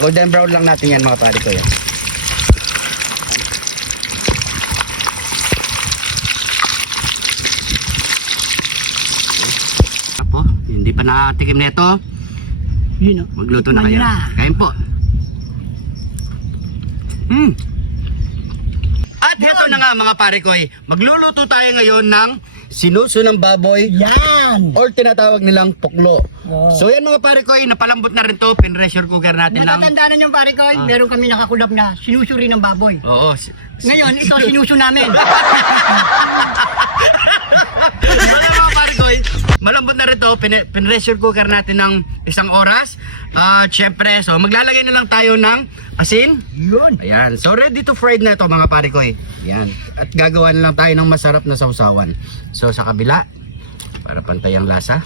Golden brown lang natin yan mga pare ko yan. Apo, hindi pa nakatikim nito. Yun o. Magluto na kayo. Kain po. At heto na nga mga pare ko, magluluto tayo ngayon ng sinuso ng baboy Yan! or tinatawag nilang puklo. Oh. So yan mga pare ko, napalambot na rin to, pin-pressure cooker natin ng... Natatandaan yung pare ko, meron kami nakakulab na sinusuri ng baboy. Oo. Ngayon, ito sinuso namin. Mga pare ko, malambot na rin to, pin-pressure cooker natin ng 1 oras. Syempre, so maglalagay na lang tayo ng asin. Yun. Ayan, so ready to fried na ito mga pare ko. Ayan, at gagawa na lang tayo ng masarap na sausawan. So sa kabila, para pantay ang lasa.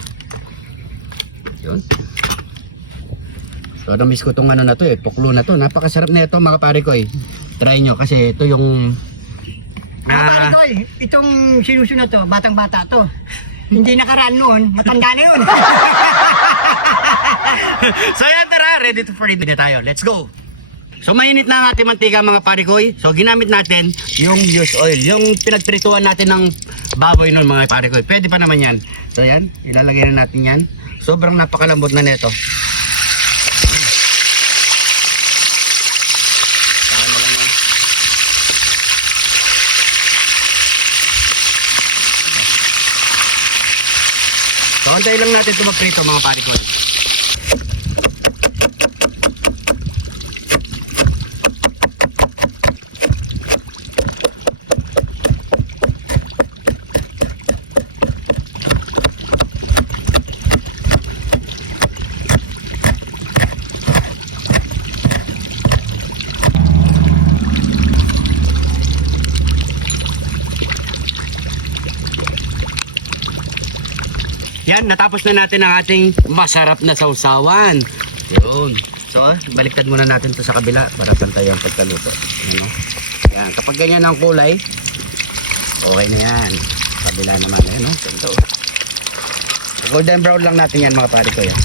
Yun. So namiss ko tong ano na to puklo na to. Napakasarap na ito mga pare ko. Try nyo kasi ito yung... Mga pare ko, itong sinuso na to, batang-bata to. Hindi nakaraan noon, matanda na yun. So yan, tara, ready to fried na tayo. Let's go! So mainit na ang ating mantika mga pare ko. So ginamit natin yung used oil, yung pinagprituan natin ng baboy nun mga pare ko. Pwede pa naman yan. So yan, ilalagay na natin yan. Sobrang napakalambot na nito. So antayin lang natin ito magprito mga pare ko. Yan, natapos na natin ang ating masarap na sausawan. Yun. So, baliktad muna natin to sa kabila para pantay ang pagkaluto. Ano? Yan, kapag ganyan ang kulay, okay na yan. Kabila naman, no? Ito. Golden brown lang natin yan mga pare ko yan.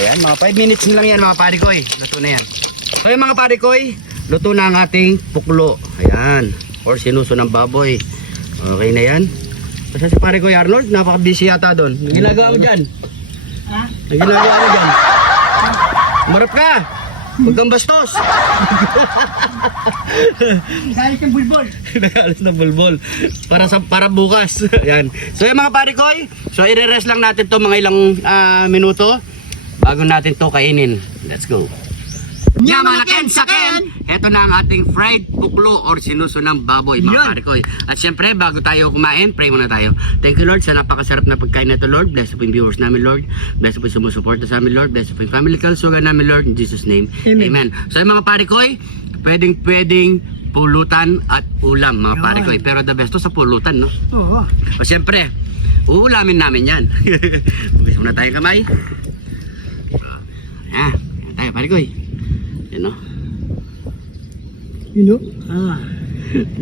Ayan, mga 5 minutes na lang yan mga pare ko. Luto na yan. Okay mga pare ko, luto na ang ating puklo. Ayan, or sinuso ng baboy. Okay na yan. Kasi si pare ko Arnold, napaka-busy yata doon. Ang ginagawa mo dyan? Ha? Ang ginagawa mo dyan? Marap ka! Huwag kang bastos! Galit ng bulbol. Nagalit na bulbol. Para bukas. Ayan. So yung mga pare ko, so i-rest lang natin to mga ilang minuto bago natin to kainin. Let's go. Yamalaken saken! Ito na ang ating fried puklo or sinuso ng baboy mga Yan. pare ko. At syempre bago tayo kumain, pray muna tayo. Thank you Lord sa napakasarap na pagkain na ito Lord. Bless po yung viewers namin Lord. Bless po yung sumusuporta sa amin Lord. Bless po yung family kalsugan namin Lord. In Jesus name, Amen. So yung mga pare ko, pwedeng pulutan at ulam mga Yan. pare ko. Pero the best to sa pulutan, no? Oo. O syempre, uulamin namin yan. Bugis muna tayong kamay. Yan tayo pare ko. Yan o. Yun o.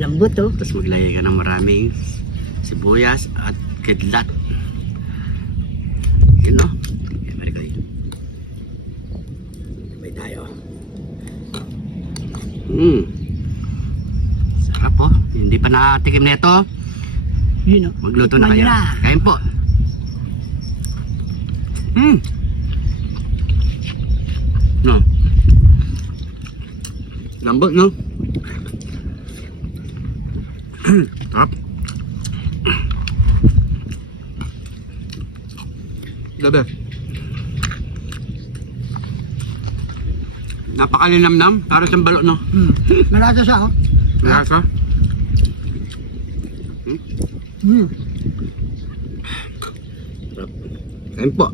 Lambot o. Tapos maglagay ka ng maraming sibuyas at kidlat. Yan o. Yan pare ko. Sabay tayo. Sarap po. Hindi pa nakatikim nito. Yun o. Magluto na kayo. Kain po. No. Lambot, no? Sarap. Gabi. Napakalinamnam. Para siyang balot, no? Malasa siya o. Malasa. Sarap. Kain po.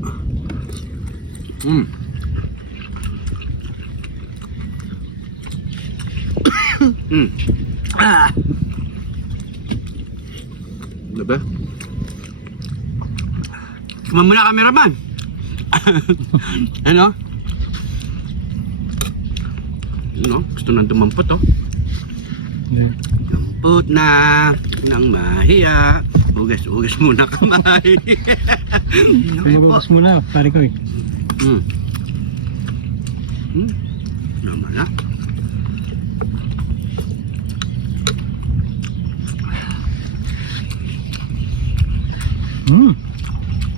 Diba? Kumain muna cameraman. Ano? Ano? Gusto nang dumampot oh. Malapot na nang mahiya. Ugas muna kamay. Mabukas mo na, pare ko eh. Naman na.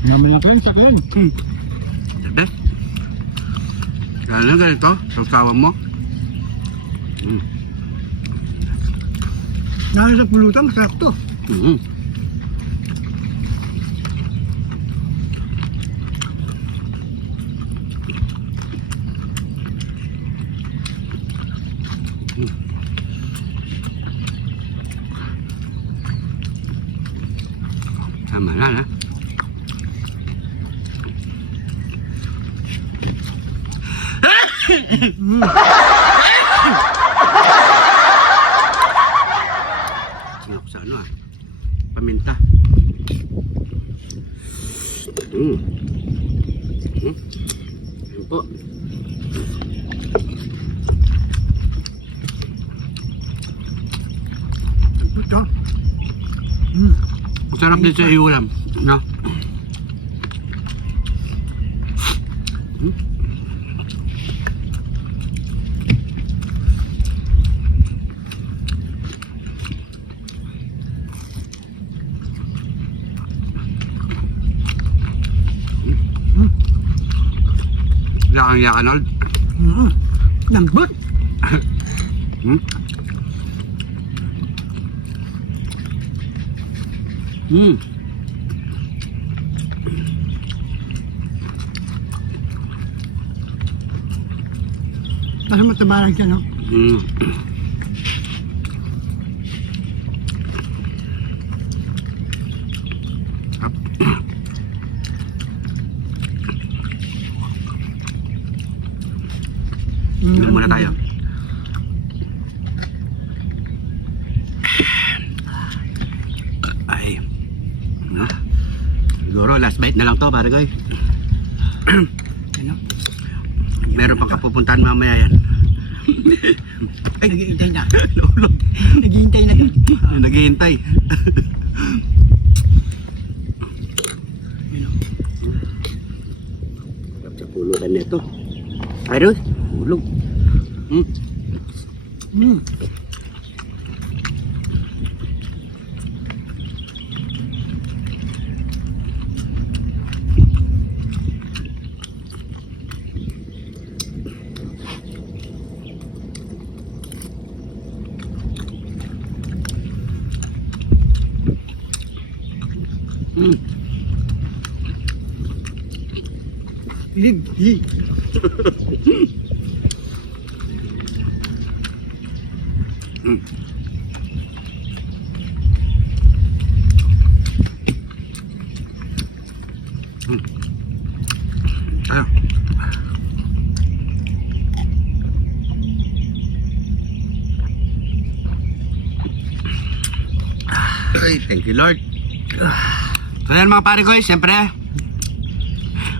Naman lang kayo, sakyan. The best. Kaya lang ganito, sausawan mo. Dahil sa pulutan, masarap to. Tama na, ha? Sinok sa ano, ah? Paminta. Yan po. Ito. Masarap din sa iulam, no? Yakang Arnold. Lambot. Para matabaran siya, no? Inom muna tayo. Ay. Ano? Siguro last bite na lang to, pare ko eh. Ano? Meron pang kapupuntahan mamaya yan. Ay, naghihintay na. Lulog. Naghihintay na. Naghihintay. Sa pulutan nito. Ayun, ulog. Hindi. Ayun. Ay, thank you Lord. Ayan mga pare ko, siyempre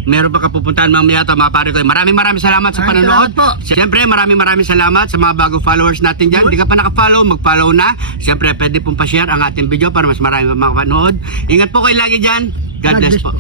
meron pa kapupuntahan mamaya to mga pare ko. Maraming salamat sa Maraming panonood. salamat po. Siyempre maraming salamat sa mga bagong followers natin dyan. Hindi ka pa nakafollow, mag-follow na. Siyempre pwede pong pa-share ang ating video para mas marami pa makapanood. Ingat po kayo lagi dyan. God bless po.